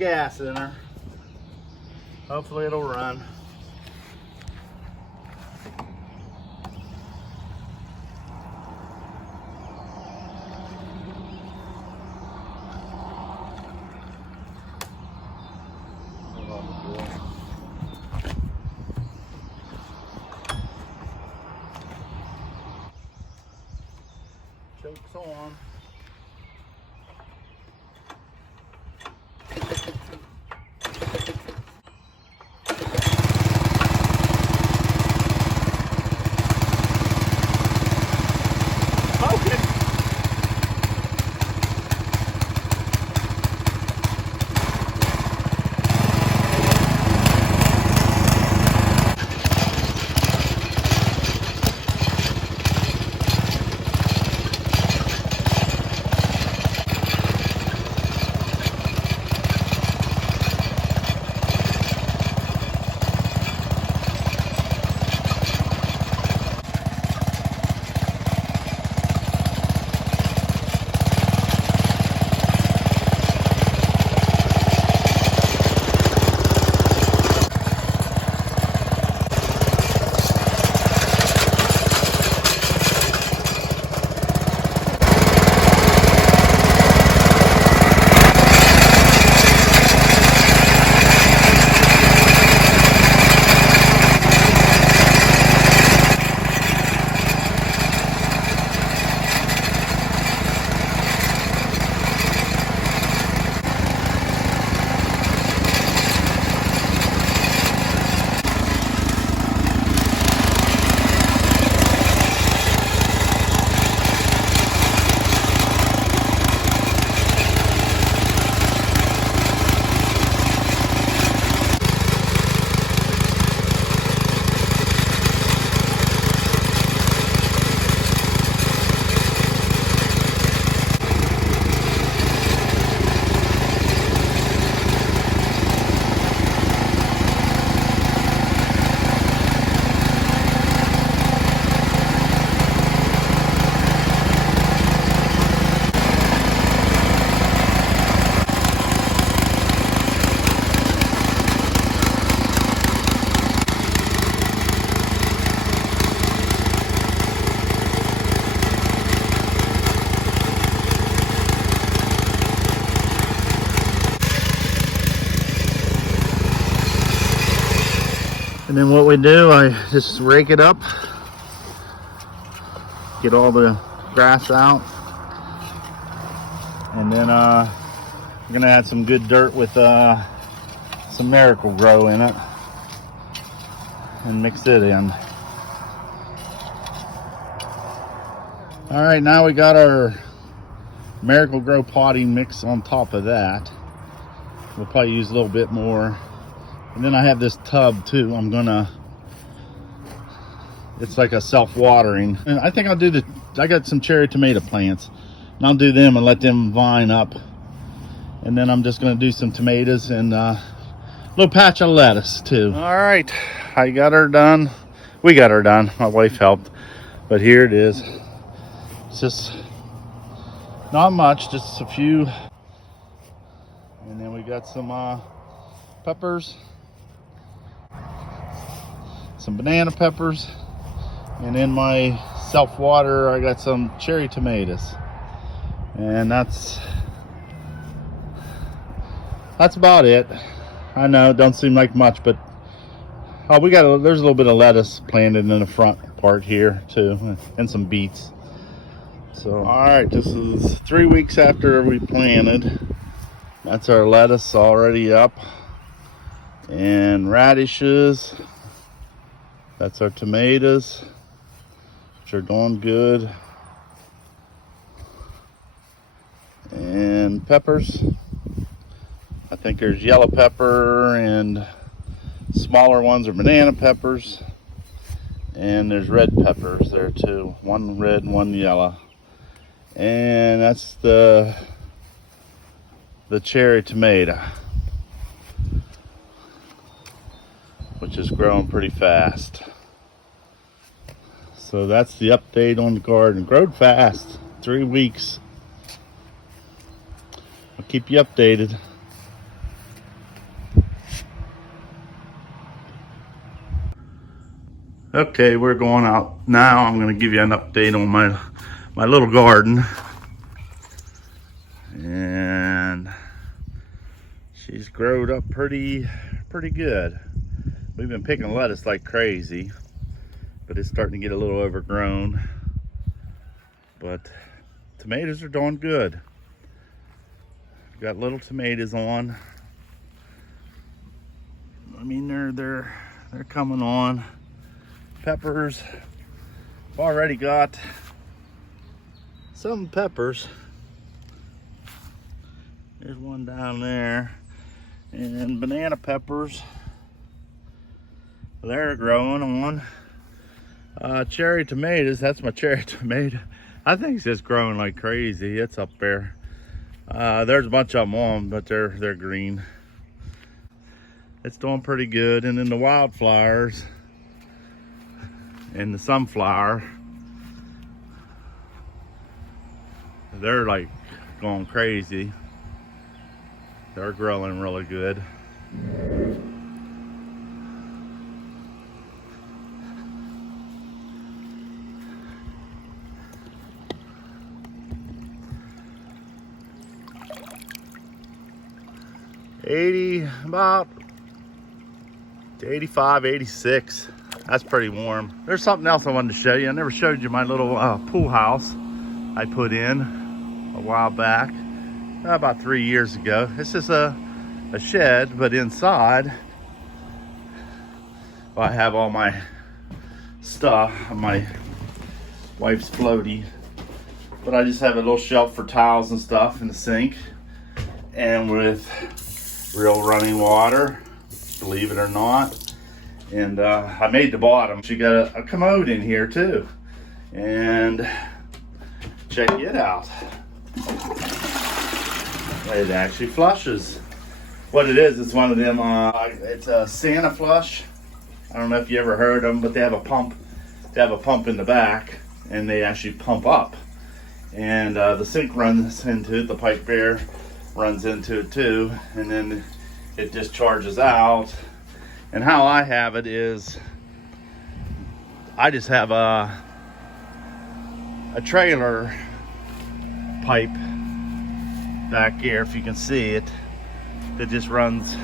gas in her. Hopefully it'll run. Chokes on. And then what we do, I just rake it up, get all the grass out, and then I'm gonna add some good dirt with some Miracle-Gro in it and mix it in. All right, now we got our Miracle-Gro potting mix on top of that. We'll probably use a little bit more. And then I have this tub too. It's like a self-watering. And I think I got some cherry tomato plants. And I'll do them and let them vine up. And then I'm just gonna do some tomatoes and a little patch of lettuce too. All right, I got her done. We got her done, my wife helped. But here it is. It's just not much, just a few. And then we got some peppers. Some banana peppers, and in my self-water I got some cherry tomatoes, and that's about it. I know it don't seem like much, but there's a little bit of lettuce planted in the front part here too, and some beets. So all right, this is 3 weeks after we planted. That's our lettuce already up, and radishes. That's our tomatoes, which are doing good. And peppers. I think there's yellow pepper, and smaller ones are banana peppers. And there's red peppers there too. One red and one yellow. And that's the cherry tomato, which is growing pretty fast. So that's the update on the garden. Growed fast, 3 weeks. I'll keep you updated. Okay, we're going out now. I'm going to give you an update on my little garden. And she's growed up pretty good. We've been picking lettuce like crazy, but it's starting to get a little overgrown. But tomatoes are doing good. Got little tomatoes on. I mean, they're coming on. Peppers, I've already got some peppers. There's one down there. And banana peppers, they're growing on. Cherry tomatoes, that's my cherry tomato. I think it's just growing like crazy. It's up there. There's a bunch of them on, but they're green. It's doing pretty good. And then the wildflowers and the sunflower, they're like going crazy. They're growing really good. About 85, 86. That's pretty warm. There's something else I wanted to show you. I never showed you my little pool house I put in a while back, about 3 years ago. It's just a shed, but inside I have all my stuff, my wife's floaty, but I just have a little shelf for towels and stuff in the sink, and with real running water, believe it or not. And I made the bottom. She got a commode in here too. And check it out. It actually flushes. What it is, it's one of them, it's a Santa flush. I don't know if you ever heard of them, but they have a pump. They have a pump in the back, and they actually pump up. And the sink runs into it, the pipe there runs into it too, and then it discharges out. And how I have it is, I just have a trailer pipe back here, if you can see it, that just runs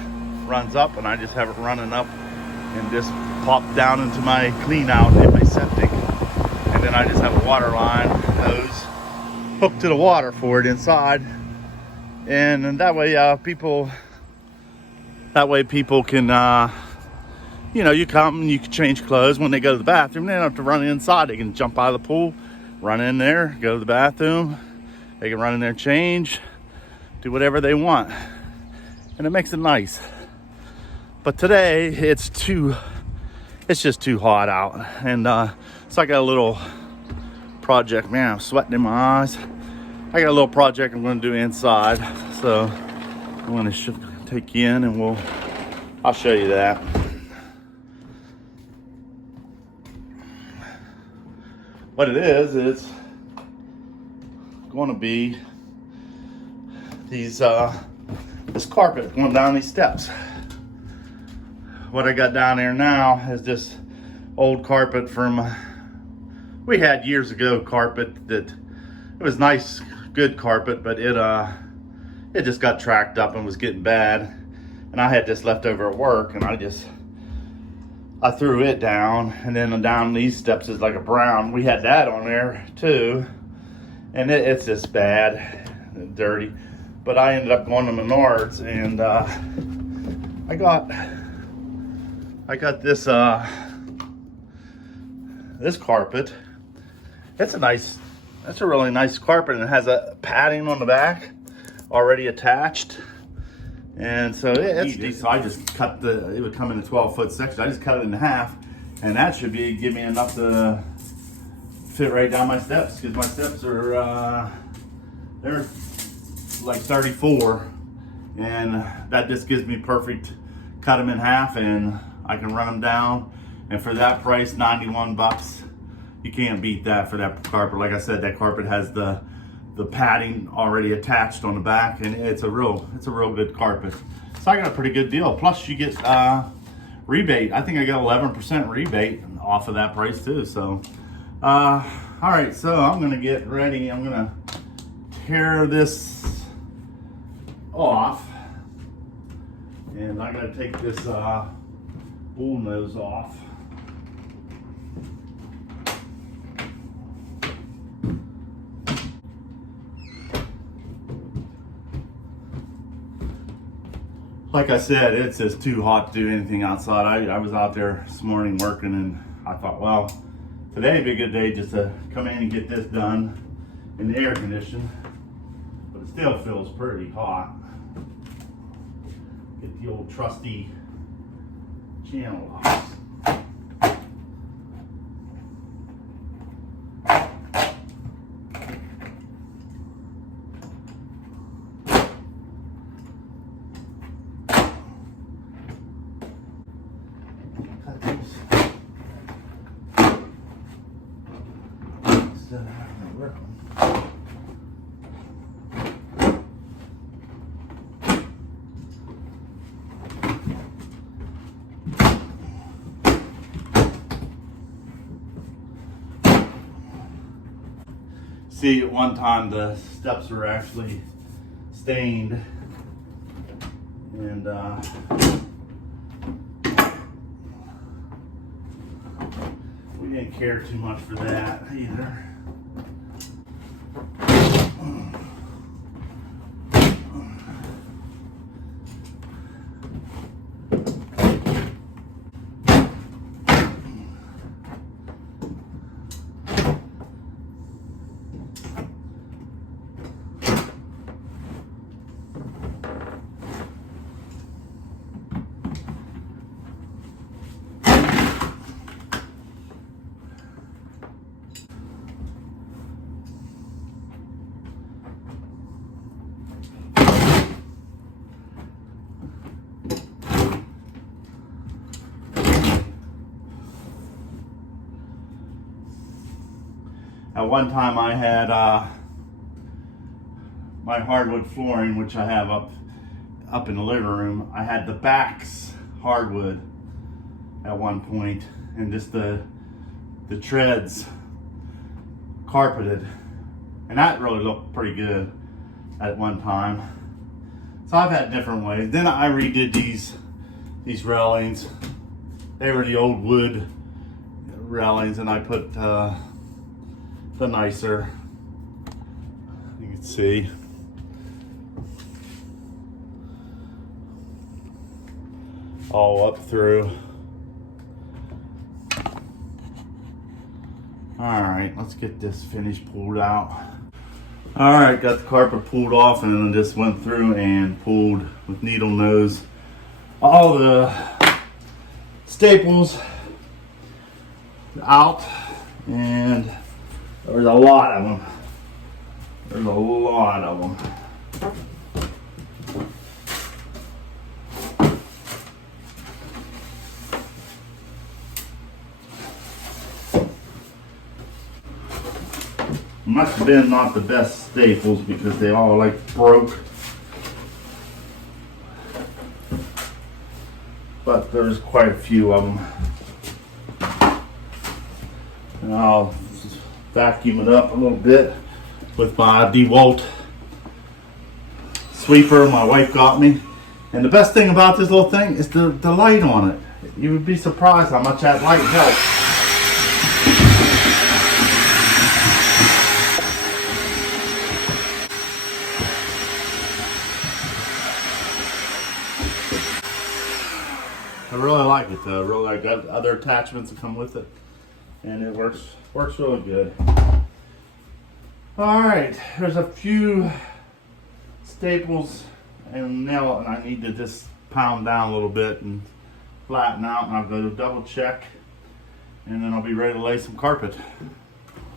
up, and I just have it running up and just pop down into my clean out in my septic. And then I just have a water line hose hooked to the water for it inside. And that way people can, you know, you come and you can change clothes when they go to the bathroom. They don't have to run inside. They can jump out of the pool, run in there, go to the bathroom. They can run in there, change, do whatever they want. And it makes it nice. But today it's just too hot out. And so I got a little project. Man, I'm sweating in my eyes. I got a little project I'm going to do inside. So I'm going to take you in, and I'll show you that. What it is, it's going to be this carpet going down these steps. What I got down there now is this old carpet from, we had years ago carpet that, it was nice, good carpet, but it just got tracked up and was getting bad. And I had this left over at work, and I threw it down, and then down these steps is like a brown. We had that on there too, and it's just bad and dirty. But I ended up going to Menards, and I got this this carpet. That's a really nice carpet, and it has a padding on the back already attached. And so it's easy. So I just cut it would come in a 12-foot section. I just cut it in half, and that should give me enough to fit right down my steps, because my steps are they're like 34, and that just gives me perfect. Cut them in half, and I can run them down. And for that price, 91 bucks, you can't beat that for that carpet. Like I said, that carpet has the padding already attached on the back, and it's a real good carpet. So I got a pretty good deal. Plus you get rebate. I think I got 11% rebate off of that price too. So, all right, so I'm gonna get ready. I'm gonna tear this off, and I'm gonna take this bull nose off. Like I said, it's just too hot to do anything outside. I was out there this morning working, and I thought, well, today'd be a good day just to come in and get this done in the air condition. But it still feels pretty hot. Get the old trusty channel locks. See, at one time the steps were actually stained, and we didn't care too much for that either. At one time I had my hardwood flooring, which I have up in the living room. I had the backs hardwood at one point, and just the treads carpeted, and that really looked pretty good at one time. So I've had different ways. Then I redid these railings. They were the old wood railings, and I put the nicer, you can see. All up through. All right, let's get this finish pulled out. All right, got the carpet pulled off, and then just went through and pulled with needle nose all the staples out, and there's a lot of them. There's a lot of them. Must have been not the best staples because they all like broke. But there's quite a few of them. And I'll vacuum it up a little bit with my DeWalt sweeper my wife got me. And the best thing about this little thing is the light on it. You would be surprised how much that light helps. I really like it though. Really, I got other attachments that come with it, and it works really good. All right, there's a few staples and nail, and I need to just pound down a little bit and flatten out, and I'll go double check, and then I'll be ready to lay some carpet.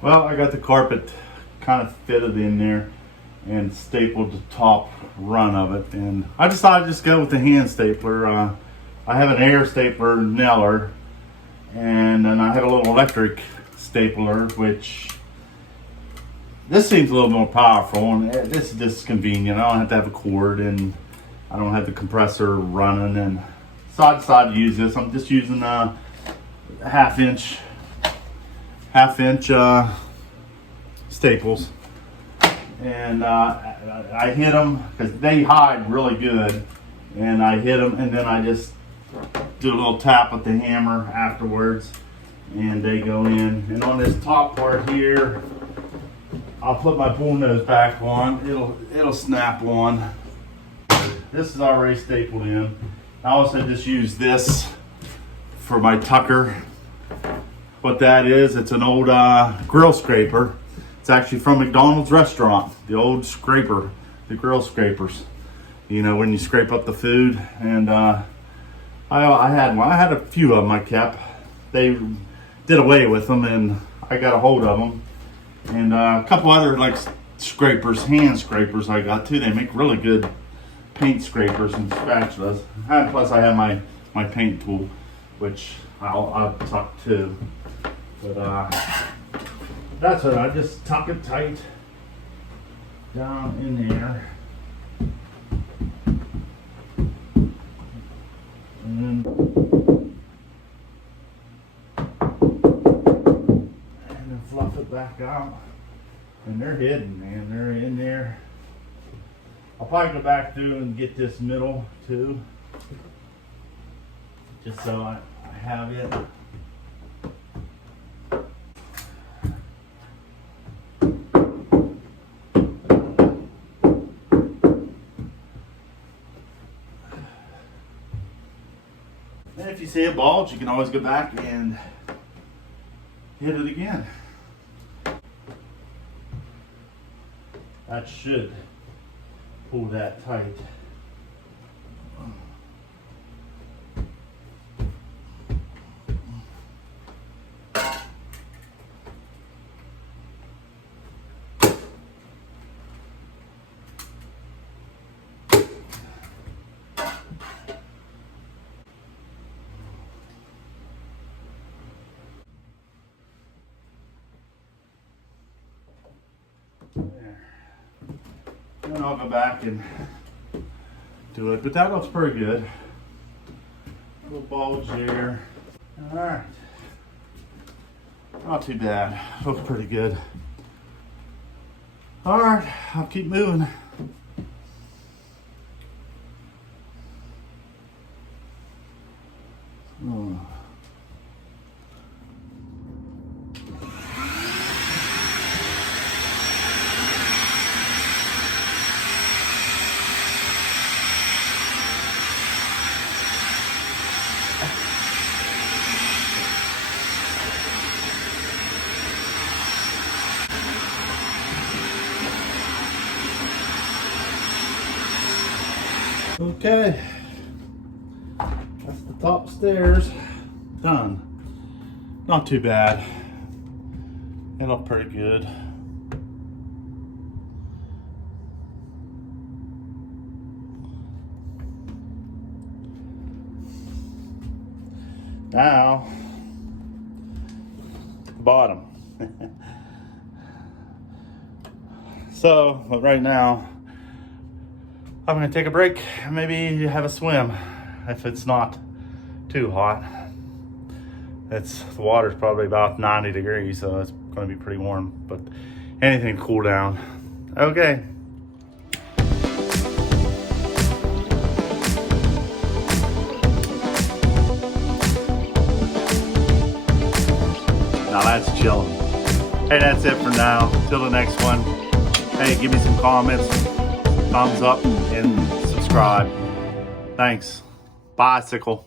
Well, I got the carpet kind of fitted in there and stapled the top run of it, and I decided to just go with the hand stapler. I have an air stapler nailer, and then I have a little electric stapler, which this seems a little more powerful, and this is just convenient. I don't have to have a cord, and I don't have the compressor running, and so I decided to use this. I'm just using half inch staples, and I hit them because they hide really good, and I hit them, and then I just do a little tap with the hammer afterwards, and they go in. And on this top part here, I'll put my bull nose back on. It'll snap on. This is already stapled in. I also just use this for my tucker. What that is, it's an old grill scraper. It's actually from McDonald's restaurant, the old scraper, the grill scrapers. You know, when you scrape up the food. And I had one. I had a few of them I kept. They did away with them, and I got a hold of them. And a couple other like scrapers, hand scrapers I got too. They make really good paint scrapers and spatulas. And plus I have my paint tool, which I'll tuck too. But that's what I just tuck it tight down in there. And then fluff it back out. And they're hidden, man. They're in there. I'll probably go back through and get this middle too, just so I have it. And if you see a bulge, you can always go back and hit it again. That should pull that tight. There. And I'll go back and do it, but that looks pretty good. Little bulge there. All right, not too bad. Looks pretty good. All right, I'll keep moving. Oh. Okay, that's the top stairs done. Not too bad. It looked pretty good. Now, bottom. So, but right now, I'm gonna take a break and maybe have a swim if it's not too hot. The water's probably about 90 degrees, so it's gonna be pretty warm, but anything to cool down. Okay. Now that's chilling. Hey, that's it for now. Till the next one. Hey, give me some comments, thumbs up, and subscribe. Thanks. Bicycle.